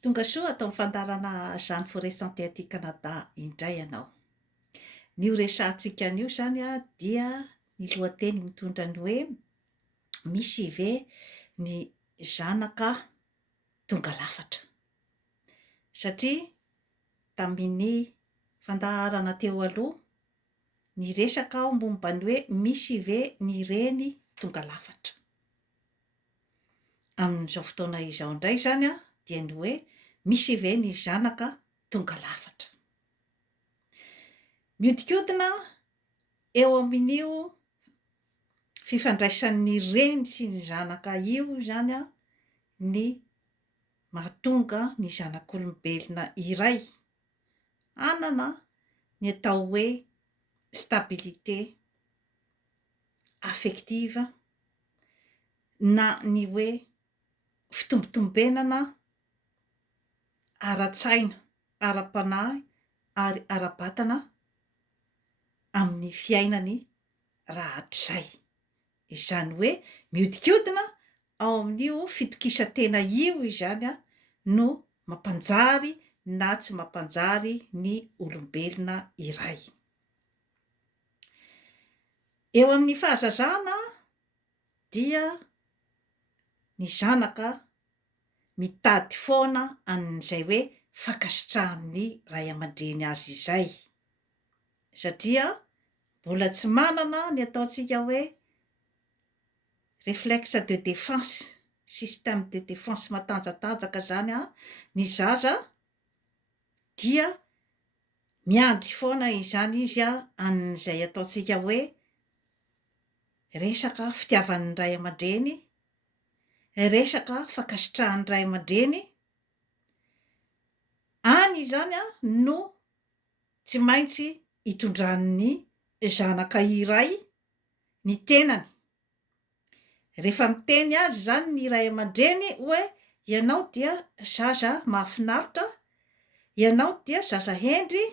Tonga soa atao mifandarana Jeanne Forest Santé aty Canada indray ianao. Nio resahantsika anio zany a dia ny lohateny mitondra ny hoe misy ve ny zanaka tonga lafatra. Satria tamin'ny fandaharana teo aloha ny resaka ao momba ny hoe misy ve ny reny tonga lafatra. Amin'izao fotoana izao indray zany a dia ny hoe misy ve ny zanaka tonga lafatra. Miodikodina eo amin'io fifandraisan'ny reny sy ny zanaka io zany a ny mahatonga ny zanak'olombelona iray anana ny atao hoe stabilité affective na ny hoe fitombotombenana ara-tsaina, ara-panahy ary ara-batana amin'ny fiainany rahatrizay. Izany hoe miodikodina ao amin'io fitokisantena io izany a no mampanjary na tsy mampanjary ny olombelona iray. Eo amin'ny fahazazana dia ny zanaka mitady foana an'izay hoe fankasitrahan'ny ray aman-dreny azy izay. Satria mbola tsy manana ny ataontsika hoe réflexe de défense, système de défense matanjatanjaka zany a ny zaza dia miandry foana izany izy a an'izay ataontsika hoe resaka fitiavan'ny ray aman-dreny, resaka fankasitrahan'ny ray aman-dreny, any izany a no tsy maintsy hitondran'ny zanaka iray ny tenany. Rehefa miteny azy zany ny ray aman-dreny hoe ianao dia zaza mahafinaritra, ianao dia zaza hendry,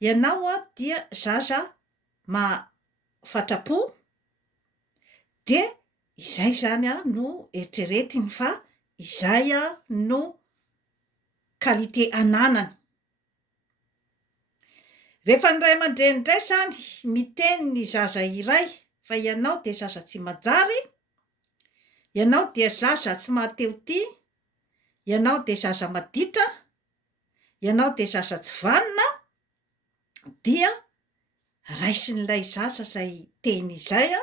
ianao a dia zaza mahafatra-po, de izay zany a no eritreretiny fa izay a no qualité ananany. Rehefa ny ray aman-dreny indray zany miteny ny zaza iray fa ianao de zaza tsy manjary, ianao dia zaza tsy mahateo tia, ianao de zaza maditra, ianao de zaza tsy vanina, dia raisin'ilay zaza izay teny izay a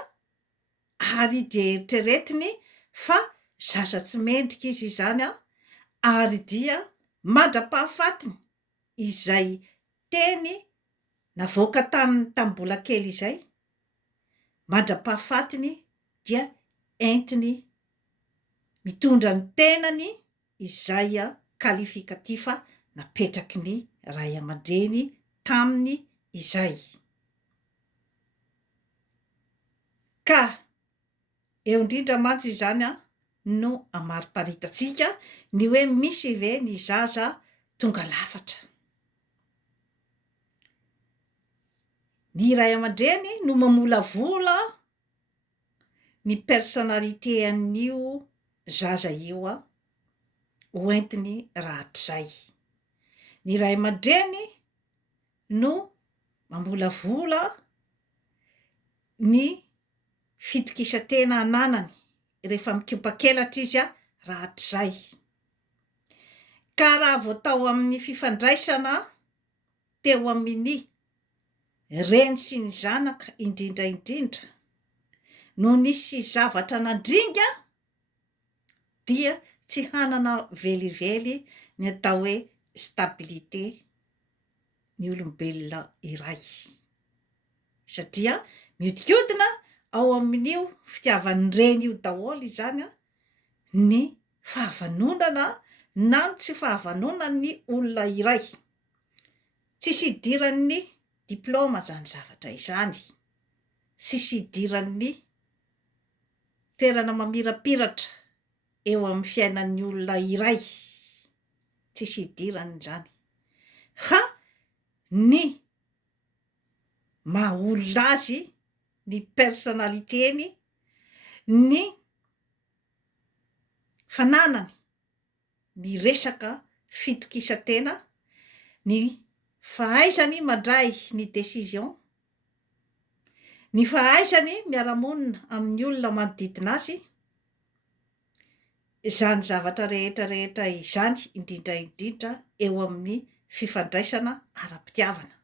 ary dia eritreretiny fa zaza tsy mendrika izy izany a ary dia mandra-pahafatiny izay teny navoaka tamin'ny mbola kely izay, mandra-pahafatiny dia entiny mitondra ny tenany izay a qualificatif napetraky ny ray aman-dreny taminy izay. Ka eo indrindra mantsy izany a no amariparitatsika ny hoe misy ve ny zaza tonga lafatra. Ny ray aman-dreny no mamolavola ny personnalité an'io zaza io a hoentiny rahatrizay. Ny ray aman-dreny no mamolavola ny fitokisantena ananany rehefa mikopa-kelatra izy a rahatrizay. Ka raha vao tao amin'ny fifandraisana teo amin'ny reny sy ny zanaka indrindra indrindra no nisy zavatra nandringa dia tsy hanana velively ny atao hoe stabilité ny olombelona iray. Satria miodikodina ao amin'io fitiavan'ny reny io daholo izany a ny fahavanonana na tsy fahavanonan'ny olona iray. Tsisy idiran'ny diplôma zany zavatra izany, tsisy idiran'ny toerana mamirapiratra eo amin'ny fiainan'ny olona iray, tsisy idirany zany. Ha ny maha olona azy ny personnalitény, ny fananany ny resaka fitokisantena, ny fahaizany mandray ny décision, ny fahaizany miara-monina amin'ny olona manodidina azy, izany zavatra rehetra izany indrindra eo amin'ny fifandraisana ara-pitiavana.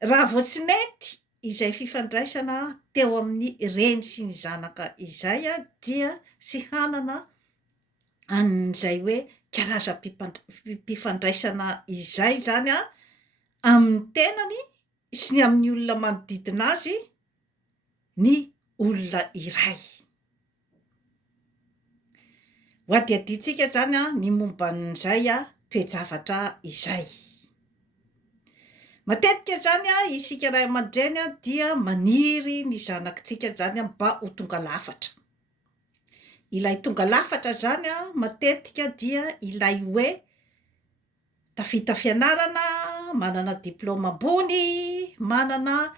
Raha vao tsy nety izay fifandraisana teo amin'ny reny sy ny zanaka izay dia tsy hanana an'izay hoe karaza-mpifandraisana izay zany amin'ny tenany sy ny amin'ny olona manodidina azy ny olona iray. Ho adiadintsika zany ny momban'izay toe-javatra izay. Matetika zany isika ray aman-dreny dia maniry ny zanakitsika zany mba ho tonga lafatra. Ilay tonga lafatra zany matetika dia ilay hoe tafita fianarana, manana diplôma ambony, manana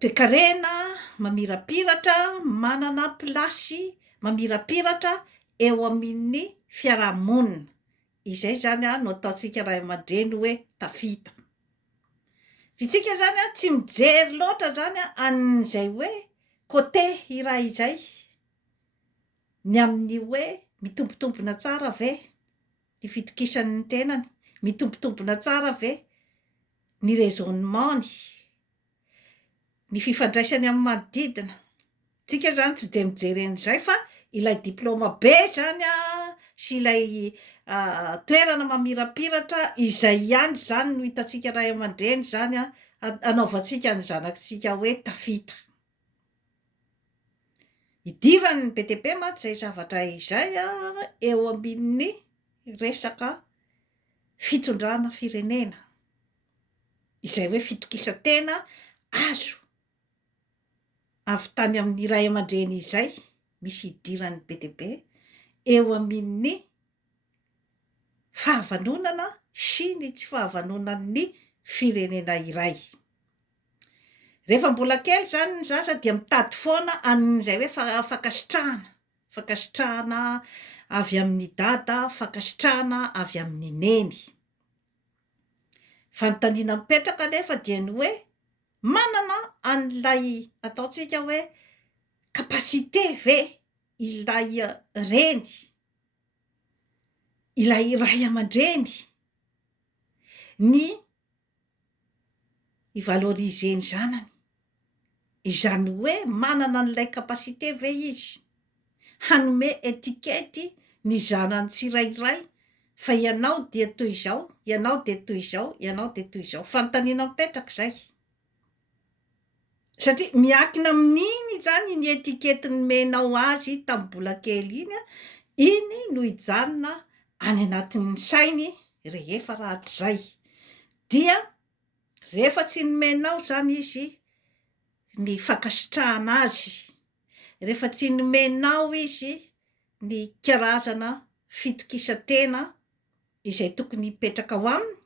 toe-karena mamirapiratra, manana plasy mamirapiratra eo amin'ny fiarahamonina. Izay zany no ataontsika ray aman-dreny hoe tafita. Fitsika zany tsy mijery loatra zany an'izay hoe côté iray izay, ny amin'ny hoe mitombotombona tsara ve ny fitokisan'ny tenany, mitombotombona tsara ve ny raisonnement-ny, ny fifandraisany amin'ny manodidina. Tsika zany tsy de mijery an'izay fa ilay diplôma be zany sy ilay toerana mamirapiratra izay ihany zany no hitantsika ray aman-dreny zany anaovantsika ny zanakitsika hoe tafita. Idiran'ny be dia be mantsy izay zavatra izay eo amin'ny resaka fitondrana firenena, izay hoe fitokisantena azo avy tany amin'ny ray aman-dreny izay, misy idiran'ny be dia be eo amin'ny fahavanonana sy ny tsy fahavanonan'ny firenena iray. Rehefa mbola kely zany ny zaza dia mitady foana an'izay hoe fankasitrahana avy amin'ny dada, fankasitrahana avy amin'ny neny. Fanontaniana mipetraka nefa dia ny hoe manana an'ilay ataontsika hoe kapasite ve ilay reny, ilay ray aman-dreny ny ivaloriser ny zanany. Izany hoe manana an'ilay kapasite ve izy hanome etikety ny zanany tsirairay fa ianao dia toy izao, ianao dia toy izao, ianao dia toy izao. Fanontaniana mipetraka izay. Satria miankina amin'iny zany ny etikety nomenao azy tamin'ny mbola kely iny no hijanona any anatin'ny sainy rehefa rahatrizay. Dia rehefa tsy nomenao zany izy ny fankasitrahana azy, rehefa tsy nomenao izy ny karazana fitokisantena izay tokony hipetraka ao aminy,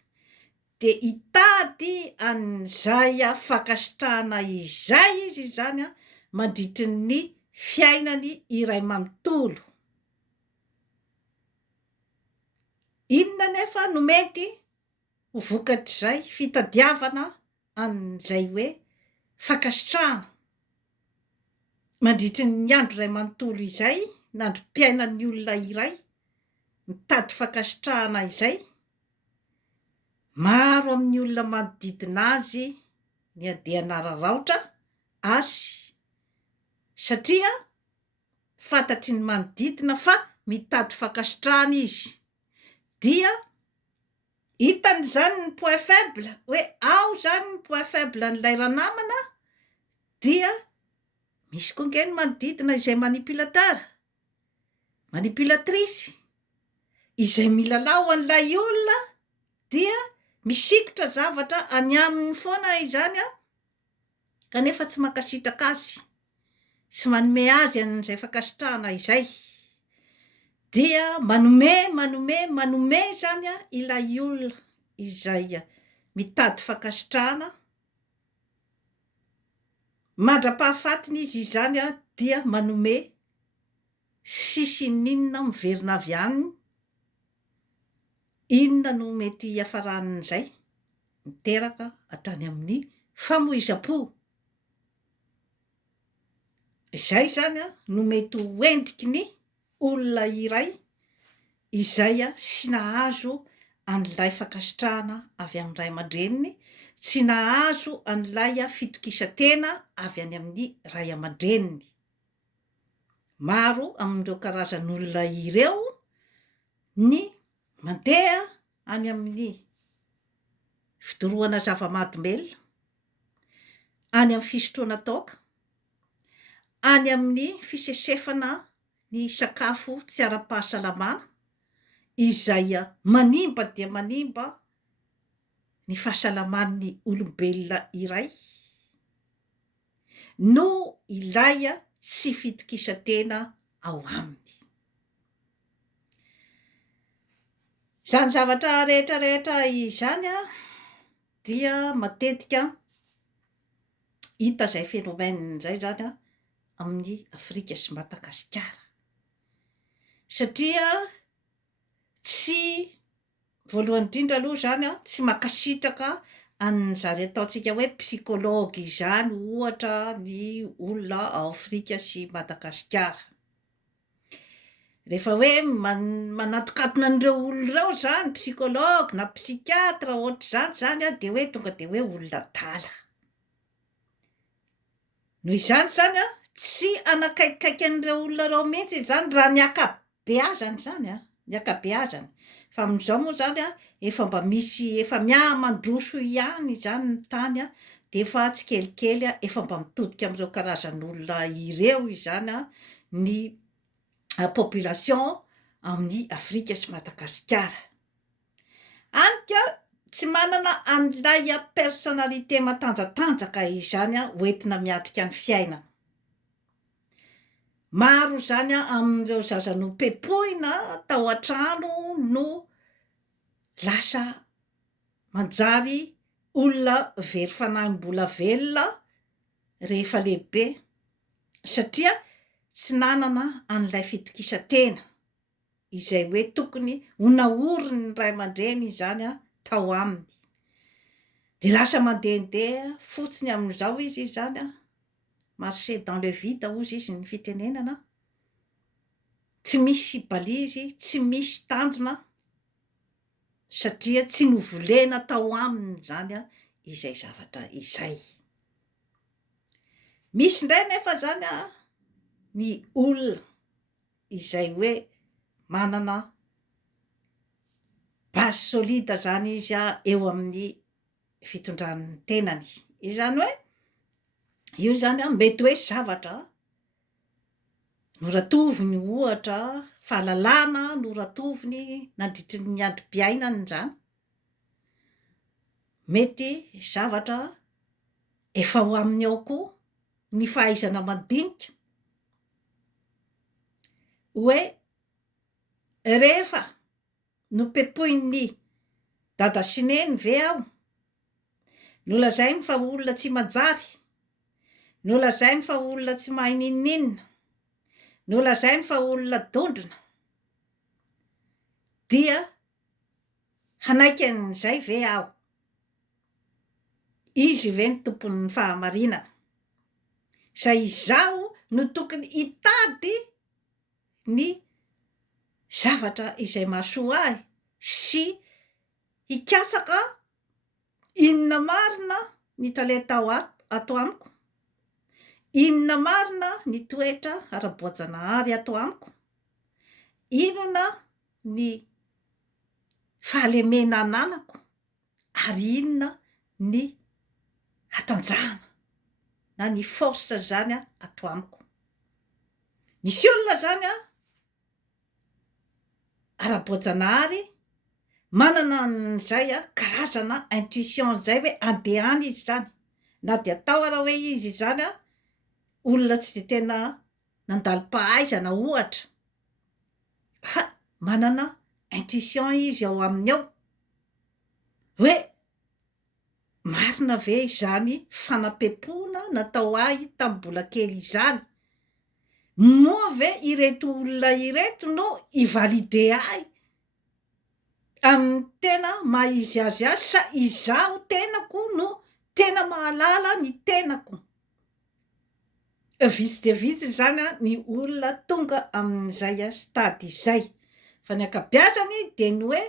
dia hitady an'izay fankasitrahana izay izy zany mandritry ny fiainany iray manontolo. Inona nefa no mety ho vokatr'izay fitadiavana an'izay hoe fankasitrahana mandritry ny andro iray manontolo izay, nandrom-piainan'ny olona iray mitady fankasitrahana izay? Maro amin'ny olona manodidina azy ny andeha nararaotra azy, satria fantatry ny manodidina fa mitady fankasitrahana izy. Dia hitany zany ny point faible, hoe ao zany ny point faible n'ilay ranamana, dia misy koa nge ny manodidina izay manipulateur, manipulatrice, izay milalao an'ilay olona, dia misikotra zavatra any aminy foana izany kanefa tsy mankasitraka azy, sy manome azy an'izay fankasitrahana izay. Dia manome zany ilay olona izay mitady fankasitrahana. Mandra-pahafatiny izy zany dia manome sisy ninona miverina avy aminy, inona no mety hiafaran'izay miteraka hatrany amin'ny famoiza-po. Izay zany a no mety ho endriky ny olona iray izay sy nahazo an'ilay fankasitrahana avy amin'ny ray aman-dreniny, tsy nahazo an'ilay fitokisantena avy any amin'ny ray aman-dreniny. Maro amin'ireo karazan'olona ireo ny mandeha any amin'ny fidorohana zava-mahadomelona, any amin'ny fisotroana toaka, any amin'ny fisesefana ny sakafo tsy ara-pahasalamana izay manimba dia manimba ny fahasalaman'ny olombelona iray, no ilay tsy fitokisantena ao aminy. Zany zavatra rehetrarehetra izany dia matetika hita zay phénomène zay zany amin'ny Afrika sy Madagasikara, satria tsy voalohany indrindra aloha zany tsy mankasitraka an'izany ataontsika hoe psychologue izany ohatra ny olona ao Afrika sy Madagasikara. Rehefa hoe manatokatona an'ireo olona ireo zany psychologue na psychiatre ohatr'izany zany de hoe tonga de hoe olona tala. Noho izany zany tsy anakaikikaiky an'ireo olona ireo mihitsy zany raha ny akabeazany zany ny akabeazany. Fa amin'izao moa zany efa mba misy efa mihamandroso ihany zany ny tany de efa tsikelikely efa mba mitodika amin'ireo karazan'olona ireo izany ny population amin'ny Afrika sy Madagasikara. Anka tsy manana an'ilay personnalité matanjatanjaka izany hoentina miatrika ny fiainana. Maro zany amin'ireo zaza nopepohina tao an-trano no lasa manjary olona very fanahy-mbola velona rehefa lehibe, satria tsy nanana an'ilay fitokisantena izay hoe tokony honaoriny ny ray aman-dreny izany tao aminy. De lasa mandehandeha fotsiny amin'izao izy zany marcher dans le vide hozy izy ny fitenenana, tsy misy balizy, tsy misy tanjona, satria tsy novolena tao aminy zany izay zavatra izay. Misy ndray nefa zany ny olona izay hoe manana base solide zany izy eo amin'ny fitondrany tenany. Izany hoe io zany mety hoe zavatra noratoviny ohatra, fahalalana noratoviny nandritry ny androm-piainany zany, mety zavatra efa ho aminy ao koa ny fahaizana mandinika hoe rehefa nopepohin'ny dada sy neny ve aho, nolazainy fa olona tsy manjary, nolazainy fa olona tsy mahay ninninna, nolazainy fa olona dondrona, dia hanaiky an'izay ve aho, izy ve ny tompon'ny fahamarinana, zay izaho no tokony hitady ny zavatra izay mahasoa ahy sy hikasaka inona marina ny talenta ato amiko, inona marina ny toetra ara-boajanahary ato amiko, inona ny fahalemena ananako, ary inona ny hatanjahana na ny force zany ato amiko. Misy olona zany ara-boajanahary manana an'izay karazana intuition zay hoe andehany izy zany, na de atao raha hoe izy zany olona tsy de tena nandali-pahaizana ohatra, manana intuition izy ao aminy ao hoe marina ve izany fanapepoana natao ahy tamin'ny mbola kely izany, moa ve ireto olona ireto no ivalide ahy amin'ny tena maizy azy azy sa izaho tenako no tena mahalala ny tenako. Vitsy de vitsy zany ny olona tonga amin'izay stady izay, fa ny ankabeazany de ny hoe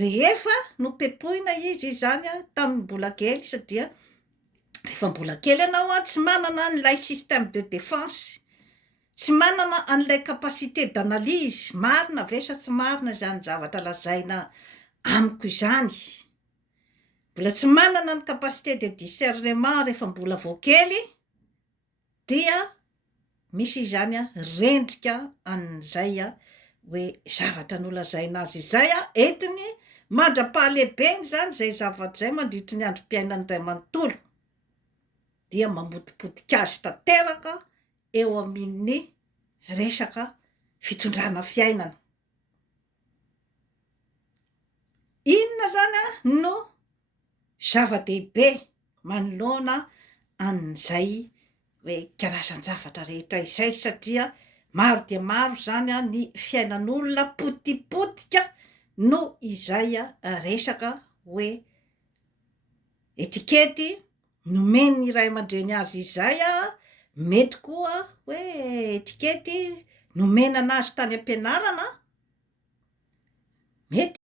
rehefa nopepohina izy zany tamin'ny mbola kely, satria rehefa mbola kely ianao tsy manana an'ilay système de défense, tsy manana an'ilay capacité d'analyse, marina ve sa tsy marina zany zavatra lazaina amiko izany, mbola tsy manana ny capacité de discernement rehefa mbola vao kely, dia misy izany rendrika an'izay hoe zavatra nolazaina azy izay entiny mandra-pahalehibeny zany zay zavatra zay mandritry ny androm-piainany ray manontolo, dia mamodipodika azy tanteraka eo amin'ny resaka fitondrana fiainana. Inona zany no zava-dehibe manoloana an'izay hoe karazan-javatra rehetra izay, satria maro dia maro zany ny fiainan'olona potipotika no izay resaka hoe etikety nomeny iray aman-dreny azy izay mety koa hoe etikety nomena anazy tany am-pianarana, mety